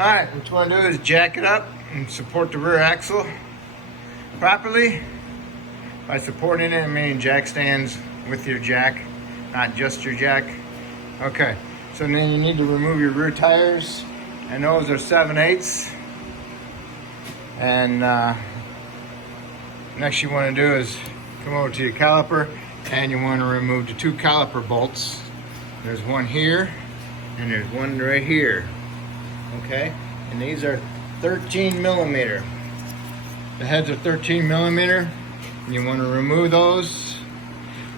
Alright, what you want to do is jack it up and support the rear axle properly. By supporting it, I mean jack stands with your jack, not just your jack. Okay, so then you need to remove your rear tires, and those are 7/8. And next you want to do is come over to your caliper, and you want to remove the 2 caliper bolts. There's one here, and there's one right here. Okay, and these are 13 millimeter. The heads are 13 millimeter. And you want to remove those.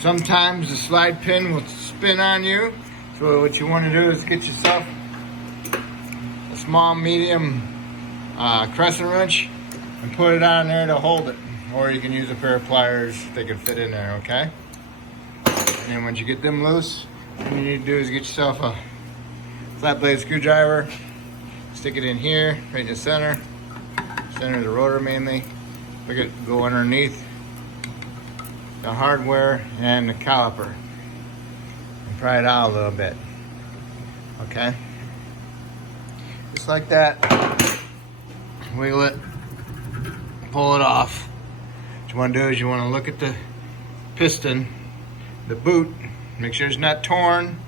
Sometimes the slide pin will spin on you. So what you want to do is get yourself a small, medium crescent wrench and put it on there to hold it. Or you can use a pair of pliers, they can fit in there, okay? And then once you get them loose, what you need to do is get yourself a flat blade screwdriver. Stick it in here, right in the center of the rotor mainly. Look at go underneath the hardware and the caliper and pry it out a little bit. Okay, just like that. Wiggle it, pull it off. What you want to do is you want to look at the piston, the boot, make sure it's not torn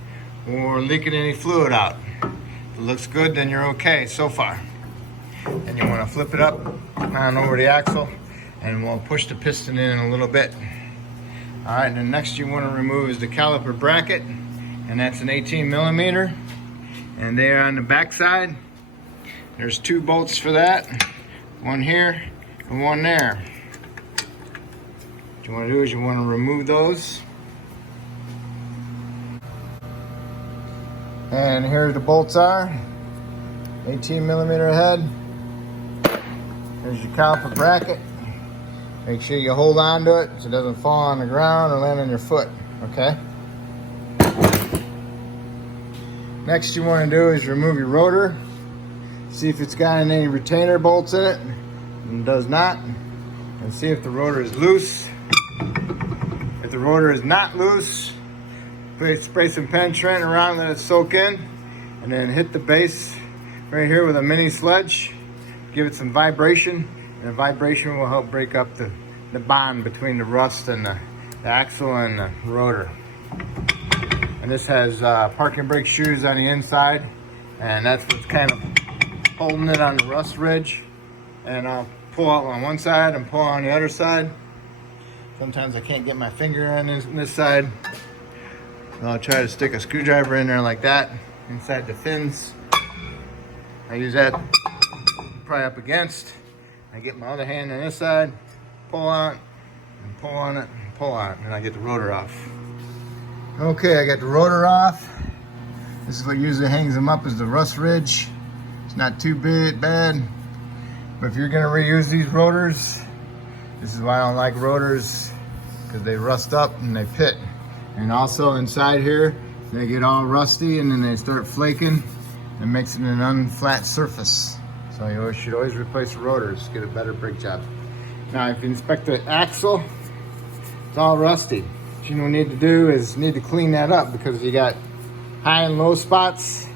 or leaking any fluid out. If it looks good, then you're okay so far. And you want to flip it up on over the axle, and we'll push the piston in a little bit. All right, then next you want to remove is the caliper bracket, and that's an 18 millimeter. And there on the back side, there's 2 bolts for that. One here and one there. What you want to do is you want to remove those. And here the bolts are. 18 millimeter head. There's your caliper bracket. Make sure you hold on to it so it doesn't fall on the ground or land on your foot, okay? Next you want to do is remove your rotor. See if it's got any retainer bolts in it. And it does not. And see if the rotor is loose. If the rotor is not loose, spray some penetrant around, let it soak in, and then hit the base right here with a mini sledge. Give it some vibration, and the vibration will help break up the bond between the rust and the axle and the rotor. And this has parking brake shoes on the inside, and that's what's kind of holding it on the rust ridge. And I'll pull out on one side and pull on the other side. Sometimes I can't get my finger on this side. I'll try to stick a screwdriver in there like that, inside the fins. I use that to pry up against. I get my other hand on this side, pull on it, and pull on it, and pull on it, and I get the rotor off. Okay, I got the rotor off. This is what usually hangs them up, is the rust ridge. It's not too bad, but if you're gonna reuse these rotors, this is why I don't like rotors, because they rust up and they pit. And also inside here, they get all rusty and then they start flaking and makes it an unflat surface. So you should always replace the rotors, get a better brake job. Now if you inspect the axle, it's all rusty. What you need to do is need to clean that up, because you got high and low spots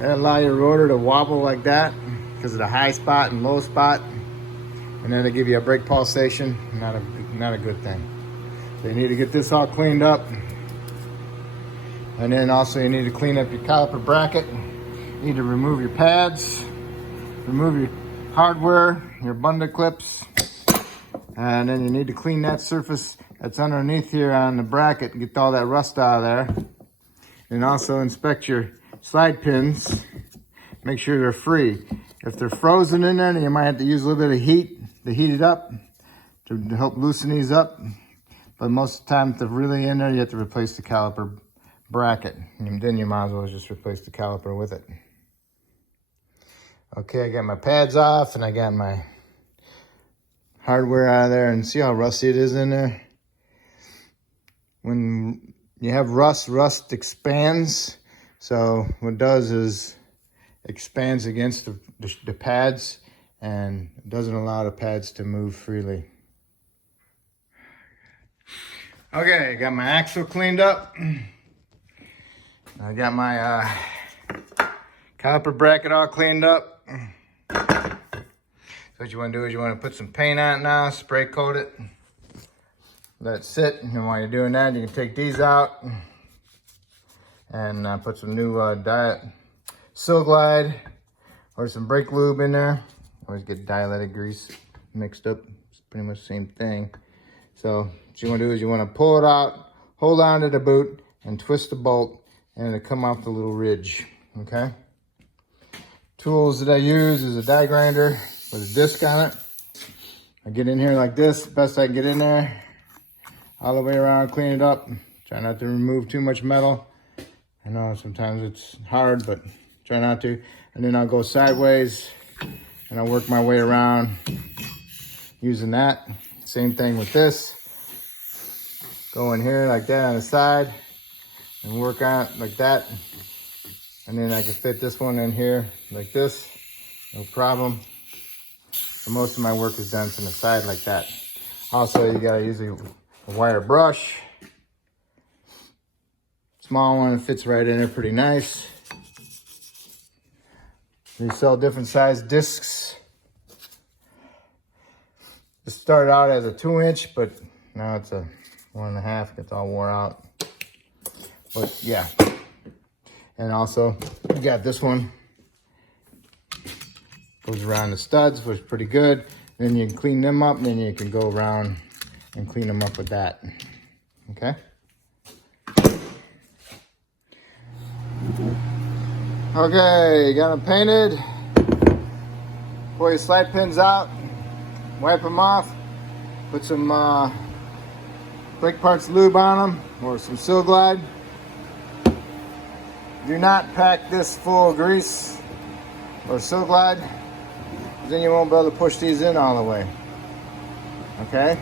that allow your rotor to wobble like that because of the high spot and low spot. And then they give you a brake pulsation, not a good thing. So you need to get this all cleaned up. And then also you need to clean up your caliper bracket. You need to remove your pads, remove your hardware, your bundle clips, and then you need to clean that surface that's underneath here on the bracket and get all that rust out of there. And also inspect your slide pins, make sure they're free. If they're frozen in there, then you might have to use a little bit of heat to heat it up to help loosen these up. But most of the time, if they're really in there, you have to replace the caliper bracket. And then you might as well just replace the caliper with it. Okay, I got my pads off and I got my hardware out of there, and see how rusty it is in there? When you have rust expands. So what it does is expands against the pads and doesn't allow the pads to move freely. Okay, I got my axle cleaned up. I got my Caliper bracket all cleaned up. So what you want to do is you want to put some paint on it now, spray coat it, let it sit. And while you're doing that, you can take these out and put some new Sil Glide or some brake lube in there. Always get dilated grease mixed up. It's pretty much the same thing. So what you want to do is you want to pull it out, hold on to the boot, and twist the bolt, and it'll come off the little ridge. Okay. Tools that I use is a die grinder with a disc on it. I get in here like this, best I can get in there, all the way around, clean it up. Try not to remove too much metal. I know sometimes it's hard, but try not to. And then I'll go sideways and I'll work my way around using that. Same thing with this. Go in here like that on the side and work on it like that. And then I can fit this one in here like this, no problem. So most of my work is done from the side like that. Also, you gotta use a wire brush. Small one, fits right in there pretty nice. We sell different size discs. This started out as a 2-inch, but now it's a 1.5, gets all wore out. But yeah. And also, you got this one. Goes around the studs, which is pretty good. Then you can clean them up, and then you can go around and clean them up with that. Okay? Okay, you got them painted. Pull your slide pins out, wipe them off, put some brake parts lube on them, or some Sil Glide. Do not pack this full of grease or Sil Glide, then you won't be able to push these in all the way. Okay?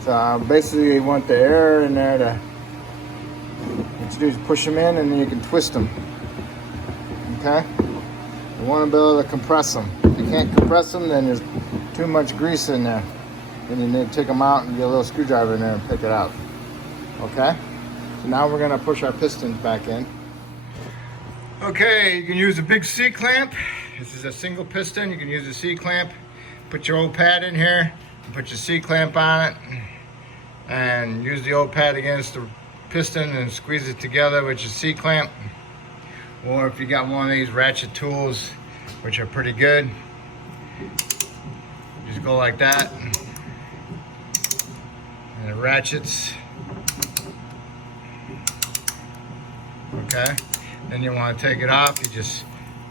So basically you want the air in there to, what you do is push them in and then you can twist them. Okay? You want to be able to compress them. If you can't compress them, then there's too much grease in there. Then you need to take them out and get a little screwdriver in there and pick it out. Okay? So now we're gonna push our pistons back in. Okay, you can use a big C-clamp. This is a single piston. You can use a C-clamp. Put your old pad in here, put your C-clamp on it, and use the old pad against the piston and squeeze it together with your C-clamp. Or if you got one of these ratchet tools, which are pretty good, just go like that, and it ratchets. Okay, then you want to take it off, you just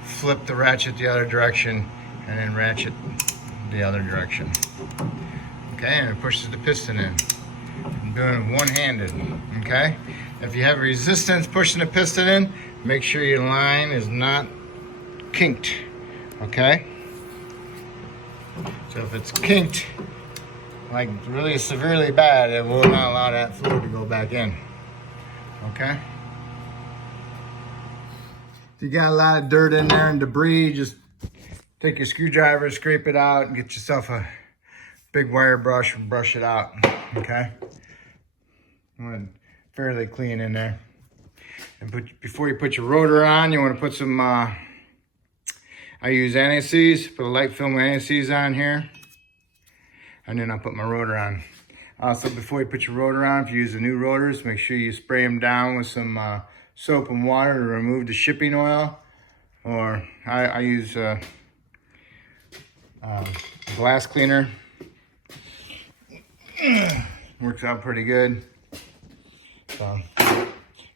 flip the ratchet the other direction and then ratchet the other direction. Okay, and it pushes the piston in. I'm doing it one-handed. Okay, if you have resistance pushing the piston in, make sure your line is not kinked. Okay, so if it's kinked, like really severely bad, it will not allow that fluid to go back in. Okay. If you got a lot of dirt in there and debris, just take your screwdriver, scrape it out, and get yourself a big wire brush and brush it out. Okay. You want it fairly clean in there. And before you put your rotor on, you want to put some, I use anti-seize, put a light film anti-seize on here. And then I'll put my rotor on. Also, before you put your rotor on, if you use the new rotors, make sure you spray them down with some soap and water to remove the shipping oil. Or I use glass cleaner. Works out pretty good. So you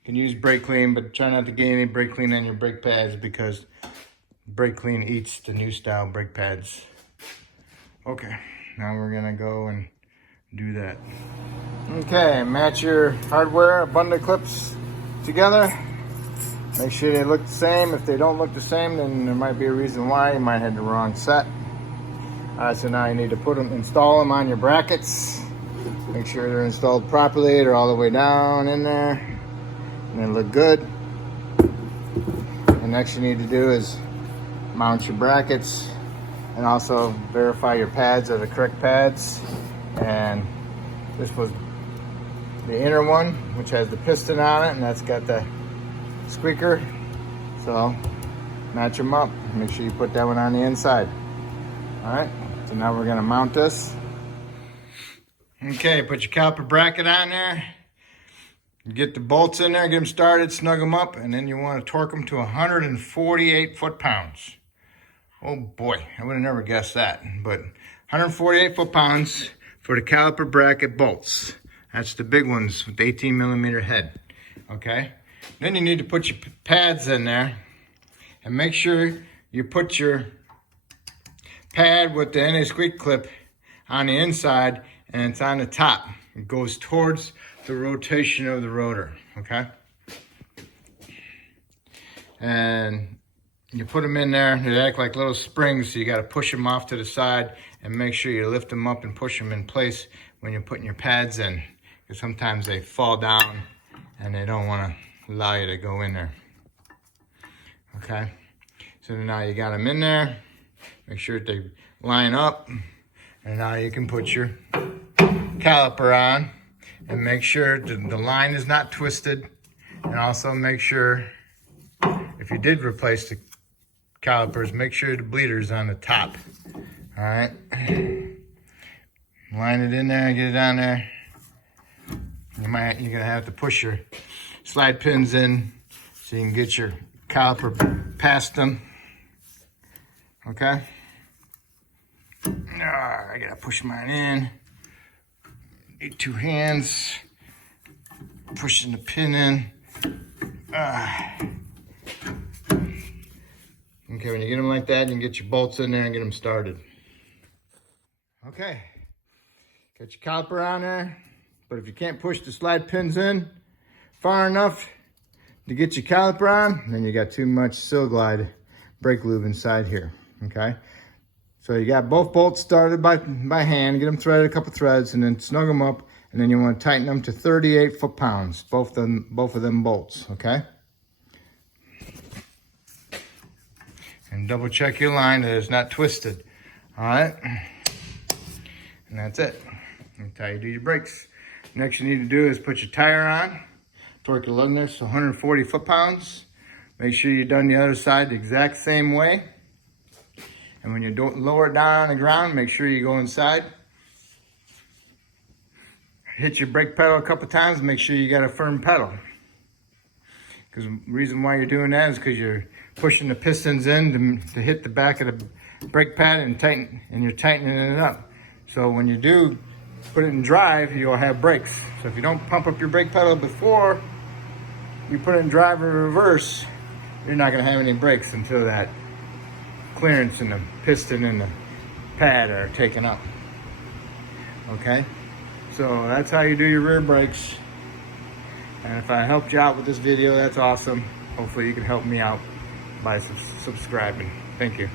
can use brake clean, but try not to get any brake clean on your brake pads because brake clean eats the new style brake pads. Okay, now we're gonna go and do that. Okay, match your hardware bundle clips together. Make sure they look the same. If they don't look the same, then there might be a reason why. You might have the wrong set. So now you need to install them on your brackets. Make sure they're installed properly. They're all the way down in there. And they look good. The next you need to do is mount your brackets and also verify your pads are the correct pads. And this was the inner one, which has the piston on it, and that's got the squeaker. So match them up. Make sure you put that one on the inside. All right, so now we're gonna mount this. Okay, put your caliper bracket on there. Get the bolts in there, get them started, snug them up, and then you want to torque them to 148 foot-pounds. Oh boy, I would have never guessed that, but 148 foot-pounds for the caliper bracket bolts. That's the big ones with the 18 millimeter head, okay? Then you need to put your pads in there, and make sure you put your pad with the anti-squeak clip on the inside, and it's on the top. It goes towards the rotation of the rotor, okay? And you put them in there, they act like little springs, so you gotta push them off to the side and make sure you lift them up and push them in place when you're putting your pads in, because sometimes they fall down and they don't wanna allow you to go in there, okay? So now you got them in there, make sure they line up, and now you can put your caliper on and make sure the line is not twisted, and also make sure, if you did replace the calipers, make sure the bleeder's on the top. All right, line it in there, get it on there. You're gonna have to push your slide pins in so you can get your caliper past them. Okay. I gotta push mine in. Need two hands. Pushing the pin in. Okay, when you get them like that, you can get your bolts in there and get them started. Okay, got your caliper on there, but if you can't push the slide pins in far enough to get your caliper on, then you got too much Sil-Glide brake lube inside here, okay? So you got both bolts started by hand, get them threaded a couple threads, and then snug them up, and then you want to tighten them to 38 foot-pounds, both of them bolts, okay? And double check your line that it's not twisted, all right? And that's it. That's how you do your brakes. Next you need to do is put your tire on, torque your lug nuts to 140 foot-pounds. Make sure you've done the other side the exact same way. And when you lower it down on the ground, make sure you go inside. Hit your brake pedal a couple times, make sure you got a firm pedal. Because the reason why you're doing that is because you're pushing the pistons in to hit the back of the brake pad and you're tightening it up. So when you do put it in drive, you'll have brakes. So if you don't pump up your brake pedal before you put it in drive or reverse, you're not gonna have any brakes until that clearance in the piston and the pad are taken up. Okay, so that's how you do your rear brakes. And if I helped you out with this video, that's awesome. Hopefully you can help me out by subscribing. Thank you.